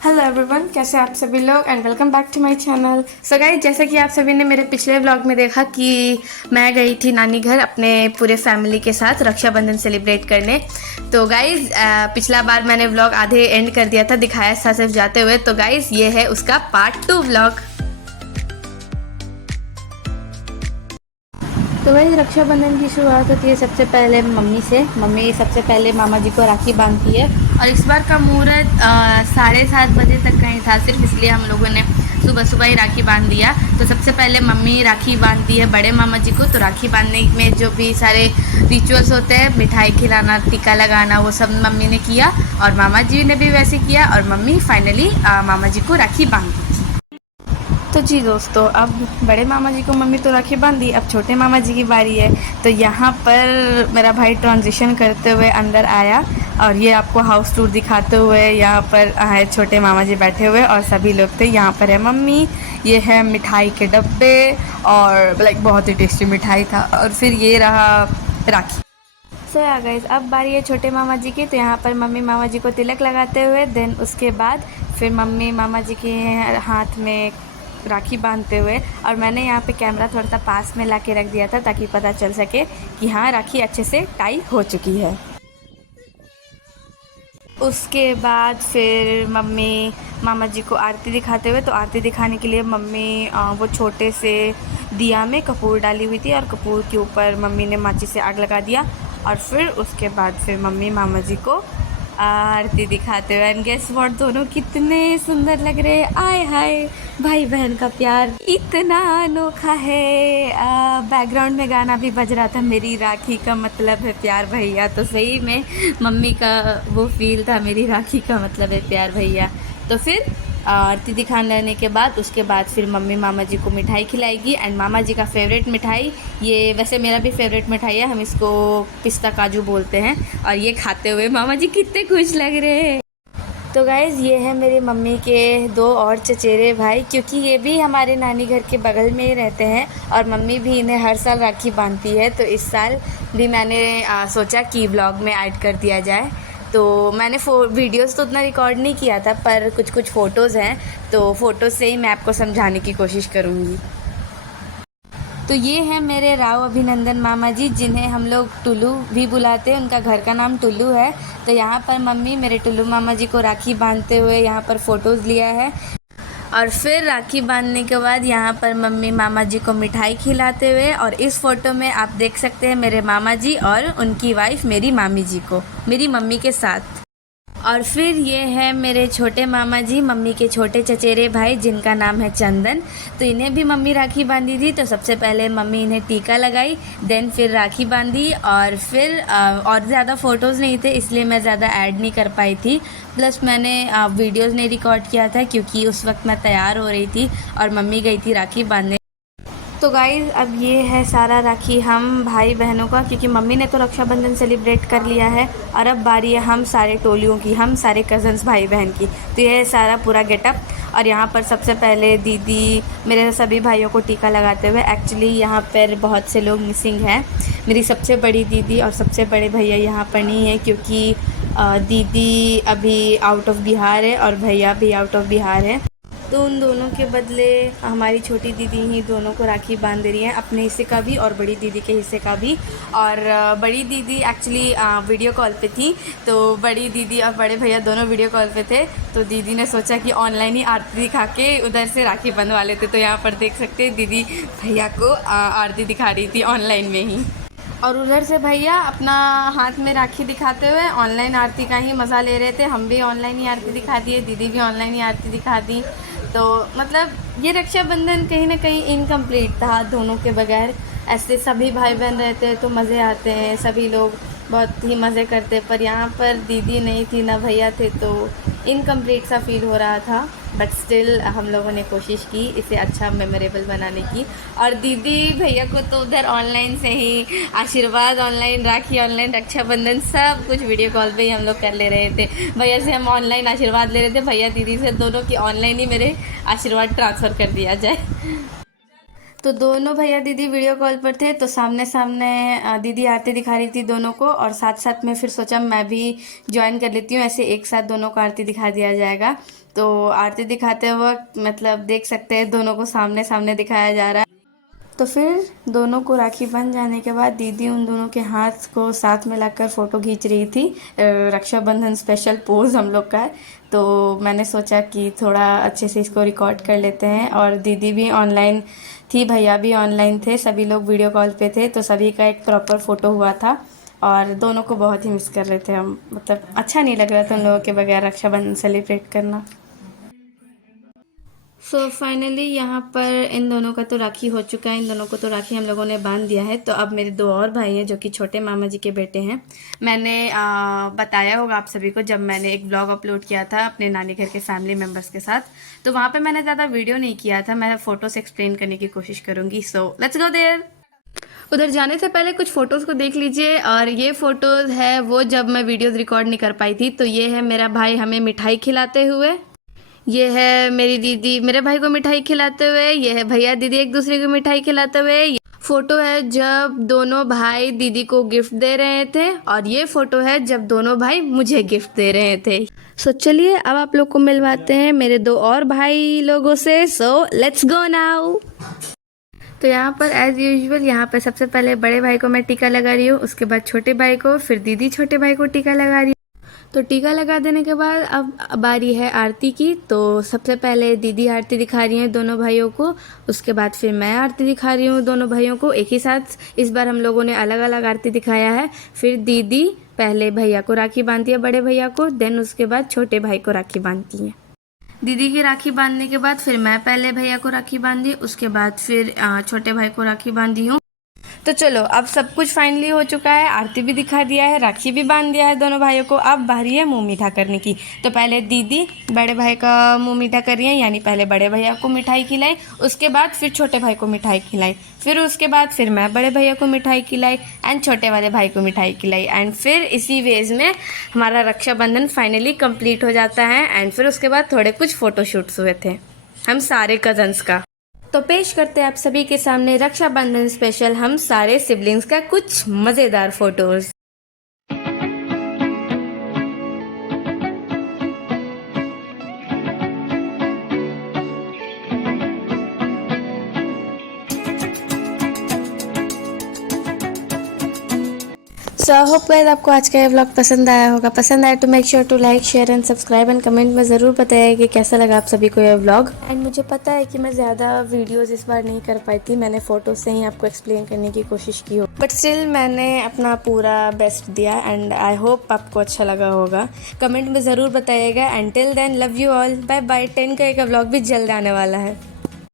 Hello everyone, कैसे आप सभी लोग and welcome back to my channel. So guys, जैसा कि आप सभी ने मेरे पिछले व्लॉग में देखा कि मैं गई थी नानी घर अपने पूरे फैमिली के साथ रक्षाबंधन सेलिब्रेट करने। तो गाइस, पिछला बार मैंने व्लॉग आधे एंड कर दिया था, दिखाया था सिर्फ जाते हुए। तो गाइस, ये है उसका पार्ट 2 व्लॉग। तो वही रक्षाबंधन की शुरुआत होती है सबसे पहले मम्मी से। मम्मी सबसे पहले मामा जी को राखी बांधती है और इस बार का मुहूर्त 7:30 बजे तक कहीं था, सिर्फ इसलिए हम लोगों ने सुबह सुबह ही राखी बांध दिया। तो सबसे पहले मम्मी राखी बांधती है बड़े मामा जी को। तो राखी बांधने में जो भी सारे रिचुअल्स होते हैं, मिठाई खिलाना, टीका लगाना, वो सब मम्मी ने किया और मामा जी ने भी वैसे किया और मम्मी फाइनली मामा जी को राखी बांध दी। तो जी दोस्तों, अब बड़े मामा जी को मम्मी तो राखी बांधी, अब छोटे मामा जी की बारी है। तो यहाँ पर मेरा भाई ट्रांजिशन करते हुए अंदर आया और ये आपको हाउस टूर दिखाते हुए यहाँ पर है छोटे मामा जी बैठे हुए और सभी लोग थे। यहाँ पर है मम्मी, ये है मिठाई के डब्बे और लाइक बहुत ही टेस्टी मिठाई था। और फिर ये रहा राखी। सो या गाइस, अब बारी है छोटे मामा जी की। तो यहाँ पर मम्मी मामा जी को तिलक लगाते हुए, देन उसके बाद फिर मम्मी मामा जी के हाथ में राखी बांधते हुए। और मैंने यहाँ पे कैमरा थोड़ा सा पास में ला के रख दिया था ताकि पता चल सके कि हाँ, राखी अच्छे से टाई हो चुकी है। उसके बाद फिर मम्मी मामा जी को आरती दिखाते हुए, तो आरती दिखाने के लिए मम्मी वो छोटे से दिया में कपूर डाली हुई थी और कपूर के ऊपर मम्मी ने माचिस से आग लगा दिया। और फिर उसके बाद फिर मम्मी मामा जी को आरती दिखाते हुए, एंड गेस व्हाट, दोनों कितने सुंदर लग रहे हैं। आय हाय, भाई बहन का प्यार इतना अनोखा है। बैकग्राउंड में गाना भी बज रहा था, मेरी राखी का मतलब है प्यार भैया। तो सही में मम्मी का वो फील था, मेरी राखी का मतलब है प्यार भैया। तो फिर आरती दिखाने के बाद उसके बाद फिर मम्मी मामा जी को मिठाई खिलाएगी। एंड मामा जी का फेवरेट मिठाई, ये वैसे मेरा भी फेवरेट मिठाई है, हम इसको पिस्ता काजू बोलते हैं। और ये खाते हुए मामा जी कितने खुश लग रहे हैं। तो गाइज़, ये है मेरी मम्मी के दो और चचेरे भाई, क्योंकि ये भी हमारे नानी घर के बगल में ही रहते हैं और मम्मी भी इन्हें हर साल राखी बांधती है। तो इस साल भी मैंने सोचा कि व्लॉग में ऐड कर दिया जाए। तो मैंने वीडियोस तो उतना रिकॉर्ड नहीं किया था, पर कुछ कुछ फ़ोटोज़ हैं, तो फ़ोटोज़ से ही मैं आपको समझाने की कोशिश करूँगी। तो ये हैं मेरे राव अभिनंदन मामा जी, जिन्हें हम लोग टुल्लू भी बुलाते हैं। उनका घर का नाम टुल्लू है। तो यहाँ पर मम्मी मेरे टुल्लू मामा जी को राखी बांधते हुए यहाँ पर फ़ोटोज़ लिया है। और फिर राखी बांधने के बाद यहाँ पर मम्मी मामा जी को मिठाई खिलाते हुए। और इस फ़ोटो में आप देख सकते हैं मेरे मामा जी और उनकी वाइफ मेरी मामी जी को, मेरी मम्मी के साथ। और फिर ये है मेरे छोटे मामा जी, मम्मी के छोटे चचेरे भाई, जिनका नाम है चंदन। तो इन्हें भी मम्मी राखी बांधी थी। तो सबसे पहले मम्मी इन्हें टीका लगाई, देन फिर राखी बांधी। और फिर और ज़्यादा फ़ोटोज़ नहीं थे, इसलिए मैं ज़्यादा ऐड नहीं कर पाई थी। प्लस मैंने वीडियोज़ नहीं रिकॉर्ड किया था क्योंकि उस वक्त मैं तैयार हो रही थी और मम्मी गई थी राखी बांधने। तो गाइज़, अब ये है सारा राखी हम भाई बहनों का, क्योंकि मम्मी ने तो रक्षाबंधन सेलिब्रेट कर लिया है और अब बारी है हम सारे टोलियों की, हम सारे कज़न्स भाई बहन की। तो ये है सारा पूरा गेटअप। और यहाँ पर सबसे पहले दीदी मेरे सभी भाइयों को टीका लगाते हुए। एक्चुअली यहाँ पर बहुत से लोग मिसिंग हैं। मेरी सबसे बड़ी दीदी और सबसे बड़े भैया यहाँ पर नहीं है, क्योंकि दीदी अभी आउट ऑफ बिहार है और भैया भी आउट ऑफ बिहार है। तो उन दोनों के बदले हमारी छोटी दीदी ही दोनों को राखी बांध रही हैं, अपने हिस्से का भी और बड़ी दीदी के हिस्से का भी। और बड़ी दीदी एक्चुअली वीडियो कॉल पे थी, तो बड़ी दीदी और बड़े भैया दोनों वीडियो कॉल पे थे। तो दीदी ने सोचा कि ऑनलाइन ही आरती दिखा के उधर से राखी बंधवा लेते। तो यहाँ पर देख सकते हैं दीदी भैया को आरती दिखा रही थी ऑनलाइन में ही, और उधर से भैया अपना हाथ में राखी दिखाते हुए ऑनलाइन आरती का ही मज़ा ले रहे थे। हम भी ऑनलाइन ही आरती दिखा दिए, दीदी भी ऑनलाइन ही आरती दिखा दी। तो मतलब ये रक्षाबंधन कहीं ना कहीं इनकम्प्लीट था दोनों के बगैर। ऐसे सभी भाई बहन रहते हैं तो मज़े आते हैं, सभी लोग बहुत ही मज़े करते, पर यहाँ पर दीदी नहीं थी ना भैया थे, तो इनकम्प्लीट सा फील हो रहा था। बट स्टिल हम लोगों ने कोशिश की इसे अच्छा मेमोरेबल बनाने की। और दीदी भैया को तो उधर ऑनलाइन से ही आशीर्वाद ऑनलाइन, राखी ऑनलाइन, रक्षाबंधन सब कुछ वीडियो कॉल पे ही हम लोग कर ले रहे थे। भैया से हम ऑनलाइन आशीर्वाद ले रहे थे, भैया दीदी से दोनों की ऑनलाइन ही मेरे आशीर्वाद ट्रांसफ़र कर दिया जाए। तो दोनों भैया दीदी वीडियो कॉल पर थे, तो सामने सामने दीदी आरती दिखा रही थी दोनों को, और साथ साथ में फिर सोचा मैं भी ज्वाइन कर लेती हूँ, ऐसे एक साथ दोनों को आरती दिखा दिया जाएगा। तो आरती दिखाते वक्त मतलब देख सकते हैं दोनों को सामने सामने दिखाया जा रहा है। तो फिर दोनों को राखी बन जाने के बाद दीदी उन दोनों के हाथ को साथ में लाकर फ़ोटो खींच रही थी। रक्षाबंधन स्पेशल पोज हम लोग का है, तो मैंने सोचा कि थोड़ा अच्छे से इसको रिकॉर्ड कर लेते हैं। और दीदी भी ऑनलाइन थी, भैया भी ऑनलाइन थे, सभी लोग वीडियो कॉल पे थे, तो सभी का एक प्रॉपर फ़ोटो हुआ था। और दोनों को बहुत ही मिस कर रहे थे हम, मतलब अच्छा नहीं लग रहा था उन लोगों के बगैर रक्षाबंधन सेलिब्रेट करना। सो फाइनली यहाँ पर इन दोनों का तो राखी हो चुका है, इन दोनों को तो राखी हम लोगों ने बांध दिया है। तो अब मेरे 2 और भाई हैं जो कि छोटे मामा जी के बेटे हैं। मैंने बताया होगा आप सभी को, जब मैंने एक ब्लॉग अपलोड किया था अपने नानी घर के फैमिली मेम्बर्स के साथ, तो वहाँ पे मैंने ज़्यादा वीडियो नहीं किया था, मैं फ़ोटो से एक्सप्लेन करने की कोशिश करूँगी। So let's go there. उधर जाने से पहले कुछ फ़ोटोज़ को देख लीजिए। और ये फ़ोटोज़ है वो जब मैं वीडियोज़ रिकॉर्ड नहीं कर पाई थी। तो ये है मेरा भाई हमें मिठाई खिलाते हुए, ये है मेरी दीदी मेरे भाई को मिठाई खिलाते हुए, ये है भैया दीदी एक दूसरे को मिठाई खिलाते हुए। ये फोटो है जब दोनों भाई दीदी को गिफ्ट दे रहे थे, और ये फोटो है जब दोनों भाई मुझे गिफ्ट दे रहे थे। सो चलिए अब आप लोग को मिलवाते हैं मेरे 2 और भाई लोगों से। सो लेट्स गो नाउ। तो यहाँ पर एज यूजुअल यहाँ पर सबसे पहले बड़े भाई को मैं टीका लगा रही हूँ, उसके बाद छोटे भाई को, फिर दीदी छोटे भाई को टीका लगा रही है। तो टीका लगा देने के बाद अब बारी है आरती की। तो सबसे पहले दीदी आरती दिखा रही हैं दोनों भाइयों को, उसके बाद फिर मैं आरती दिखा रही हूँ दोनों भाइयों को एक ही साथ। इस बार हम लोगों ने अलग अलग आरती दिखाया है। फिर दीदी पहले भैया को राखी बांधती है, बड़े भैया को, देन उसके बाद छोटे भाई को राखी बांधती है। दीदी की राखी बांधने के बाद फिर मैं पहले भैया को राखी बांधी, उसके बाद फिर छोटे भाई को राखी बांधी हूँ। तो चलो अब सब कुछ फाइनली हो चुका है, आरती भी दिखा दिया है, राखी भी बांध दिया है दोनों भाइयों को। अब बारी है मुंह मीठा करने की। तो पहले दीदी बड़े भाई का मुंह मीठा कर रही है, यानी पहले बड़े भैया को मिठाई खिलाई, उसके बाद फिर छोटे भाई को मिठाई खिलाई, फिर उसके बाद फिर मैं बड़े भैया को मिठाई खिलाई एंड छोटे वाले भाई को मिठाई खिलाई। एंड फिर इसी वेज में हमारा रक्षाबंधन फाइनली कंप्लीट हो जाता है। एंड फिर उसके बाद थोड़े कुछ फ़ोटोशूट्स हुए थे हम सारे कज़न्स का। तो पेश करते हैं आप सभी के सामने रक्षाबंधन स्पेशल हम सारे सिबलिंग्स का कुछ मज़ेदार photos. So I hope guys आपको आज का ये व्लॉग पसंद आया होगा। पसंद आया तो make sure to like share and subscribe and comment में ज़रूर बताइए कि कैसा लगा आप सभी को ये व्लॉग। एंड मुझे पता है कि मैं ज़्यादा वीडियोस इस बार नहीं कर पाई थी, मैंने फ़ोटो से ही आपको एक्सप्लेन करने की कोशिश की हो, बट स्टिल मैंने अपना पूरा बेस्ट दिया एंड आई होप आपको अच्छा लगा होगा। कमेंट में ज़रूर बताइएगा and till then love you all, bye bye. 10 का एक व्लॉग भी जल्द आने वाला है।